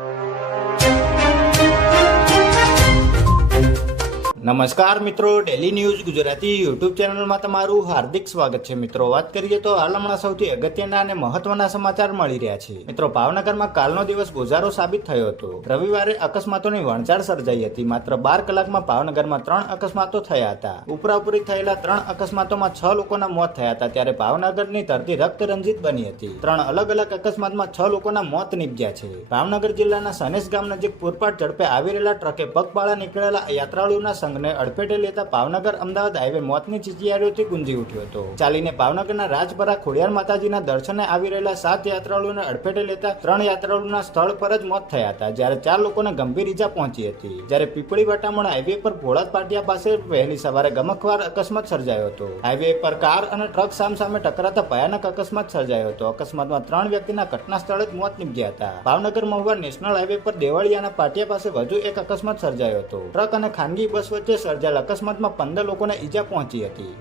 you. નમસ્કાર મિત્રો daily news Gujarati YouTube ચેનલમાં તમારું હાર્દિક સ્વાગત છે. મિત્રો, વાત કરીએ તો હાલ હમણાં સૌથી અગત્યના અને મહત્વના સમાચાર મળી રહ્યા છે. મિત્રો, ભાવનગરમાં કાલનો દિવસ ગુજારો સાબિત થયો હતો. રવિવારે અકસ્માતોની વણચાર સર્જાઈ હતી. માત્ર બાર કલાકમાં ભાવનગરમાં ત્રણ અકસ્માતો થયા હતા. ઉપરાઉપરી થયેલા ત્રણ અકસ્માતોમાં છ લોકોના મોત થયા હતા, ત્યારે ભાવનગરની ધરતી રક્તરંજિત બની હતી. ત્રણ અલગ અલગ અકસ્માતમાં છ લોકોના મોત નીપજ્યા છે. ભાવનગર જિલ્લાના સનેસ ગામ નજીક પૂરપાટ ઝડપે આવી રહેલા ટ્રકે પગપાળા નીકળેલા યાત્રાળુઓના સંઘને અડફેટે લેતા ભાવનગર અમદાવાદ હાઈવે મોતની ચીચિયારીઓથી ગુંજી ઉઠ્યો હતો. ચાલીને ભાવનગરના રાજપરા ખોડિયાર માતાજીના દર્શને આવી રહેલા સાત યાત્રાળુઓને અડફેટે લેતા ત્રણ યાત્રાળુઓના સ્થળ પર જ મોત થયા હતા. જ્યારે ચાર લોકોને ગંભીર ઈજા પહોંચી હતી. જ્યારે પીપળી વટામણ હાઈવે પર ભોળાદ પાટિયા પાસે વહેલી સવારે ગમખવાર અકસ્માત સર્જાયો હતો. હાઈવે પર કાર અને ટ્રક સામસામે ટકરાતા ભયાનક અકસ્માત સર્જાયો હતો. અકસ્માતમાં ત્રણ વ્યક્તિના ઘટના સ્થળે જ મોત નીપજ્યા હતા. ભાવનગર મહુવા નેશનલ હાઈવે પર દેવાળિયાના પાટિયા પાસે વધુ એક અકસ્માત સર્જાયો હતો. ટ્રક અને ખાનગી બસ વચ્ચે સર્જાયેલા અકસ્માતમાં પંદર લોકોને ઈજા પહોંચી હતી.